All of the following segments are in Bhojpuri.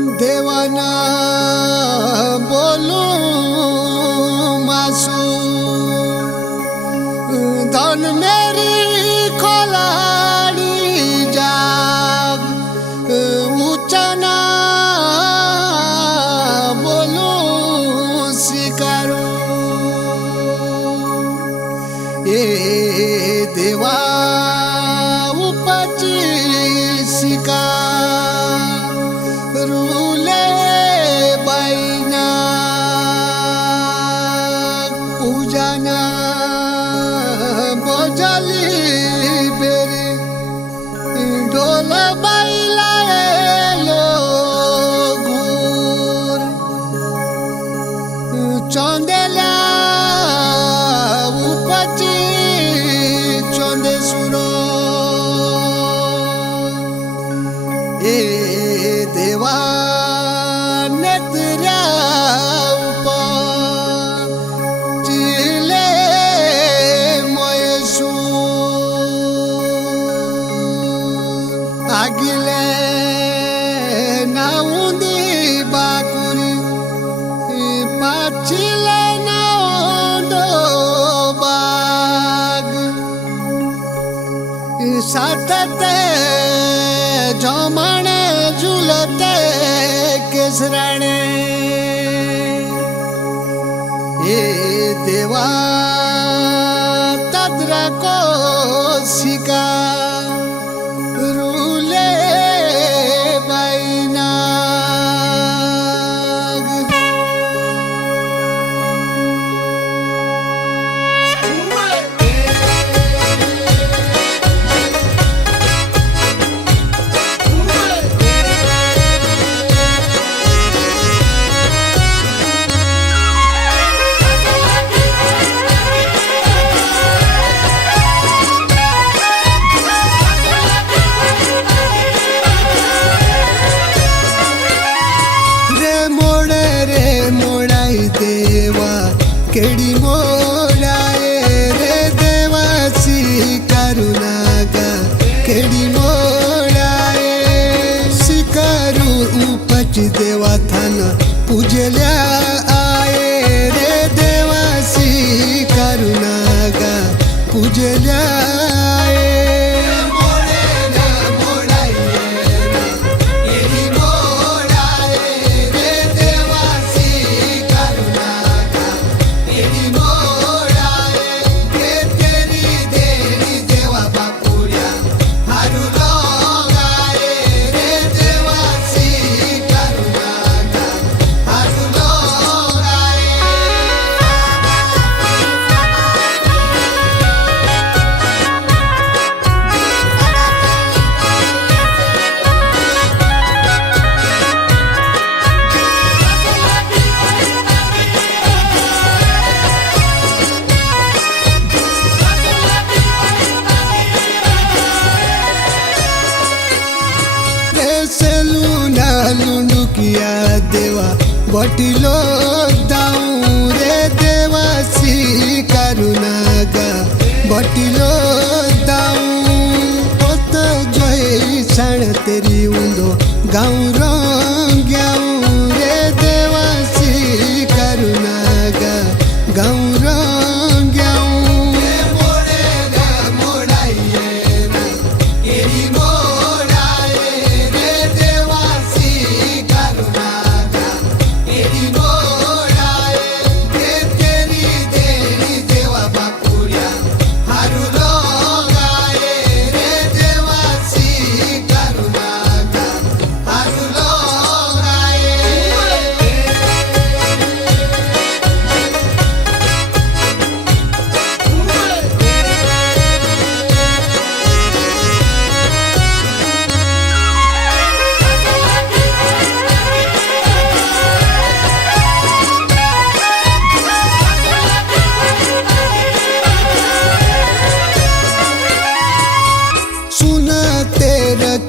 देवाना बोलू मासू धन मेरी खोलाड़ी जाग उचना बोलू शिकारू ए देवा उपची शिका रुले बैना पूजना बजली बेरे डोल बैलाए लोगुर चंदेला उपची चंदेश्वर ए देवा नेत्र्या चिले मयसू आगिले नाउंदी बाकुरी पाचिले नाउंदो बाग सातते जमाने झुलते केसराणे ए देवा तद्रा को शिका रुले बैना देवा केडी मोडाए रे देवासी करुणागा केडी मोडाए शिकारू उपची देवा थान पूजल्या आए रे देवासी करुणागा पूजल्या आए लुंडुकिया देवा बटिलो दाऊ रे देवासी करुणागा बटिलो दाऊ पत जय सण तेरी उंदो गाँव रंग्याऊ रे देवासी करुणागा गाँव रंग्याऊ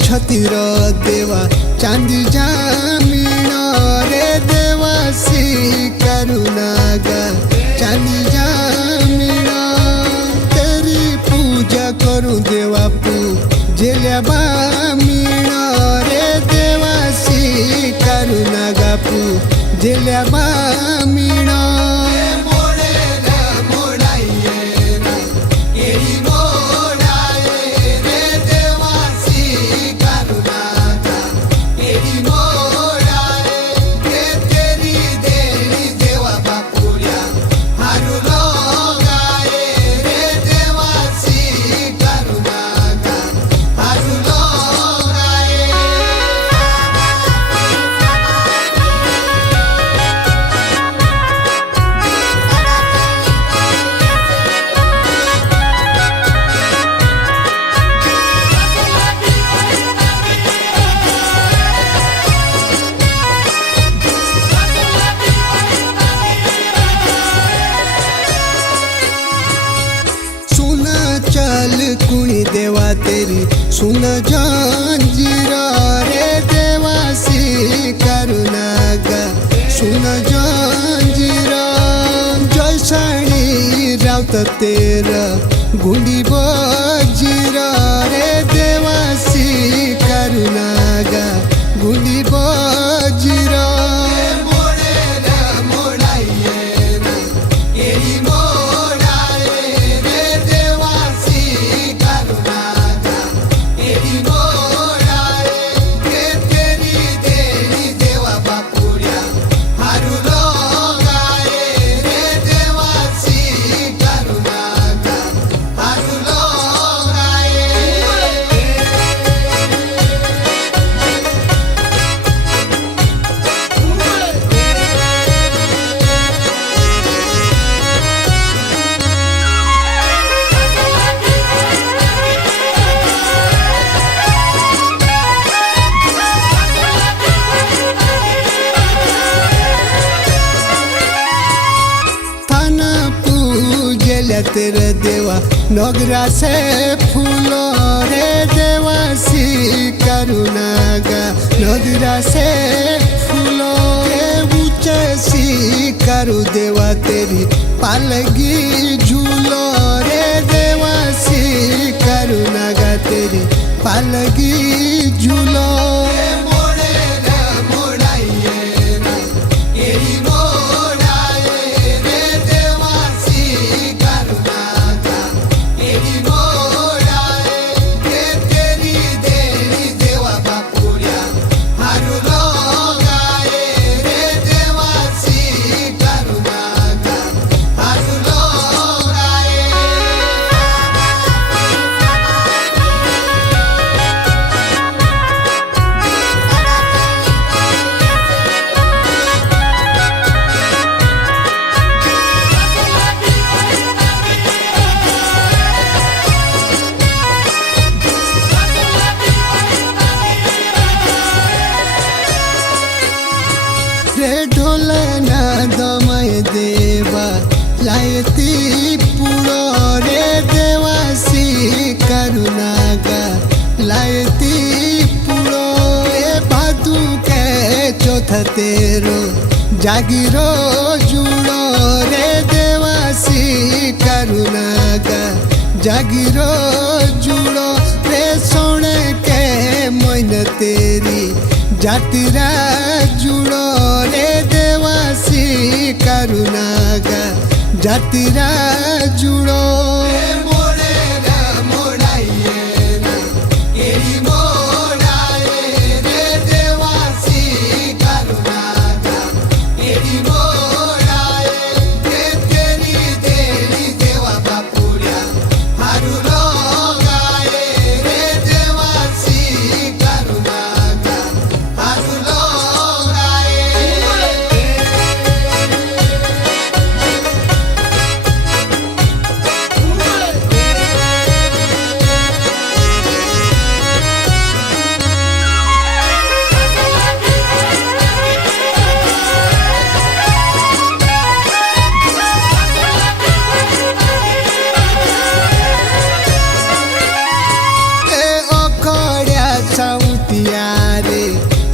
छतिर देवा चांदी जामीन रे देवासी करुणागा चांदी जामीन तेरी पूजा करू देवा पूजेल्या बामीन रे देवासी जेल्या मामिण चल कुणी देवा तेरी सुन जंजीर रे देवासी करुणागा सुन जंजीर जयसाणी राउत तेर गुंडी बजीर रे देवासी करुणागा गुंडी बजीर तेरे देवा नगरा से फूलो रे देवासी करुणागा नगरा से फूलो रे ऊंचे करू देवा तेरी पालगी झूलो रे देवासी करुणागा तेरी पालगी झूलो ढोलना दमय देवा लायती पुड़ो रे देवासी करुणागा लायती पुड़ो रे भादु के चौथा तेरो जागिरो जुड़ो रे देवासी करुणागा जागिरो जुड़ो रे सोने के मोइन तेरी जातिरा जुड़ो रे देवासी करुणागा जातिरा जुड़ो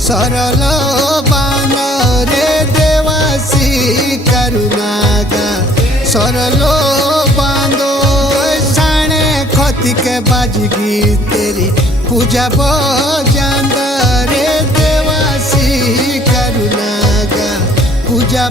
सरल बान रे देवासी करुणागा सरल बांधो साणे खती के बाजगी तेरी पूजा बजांद रे देवासी करुणागा पूजा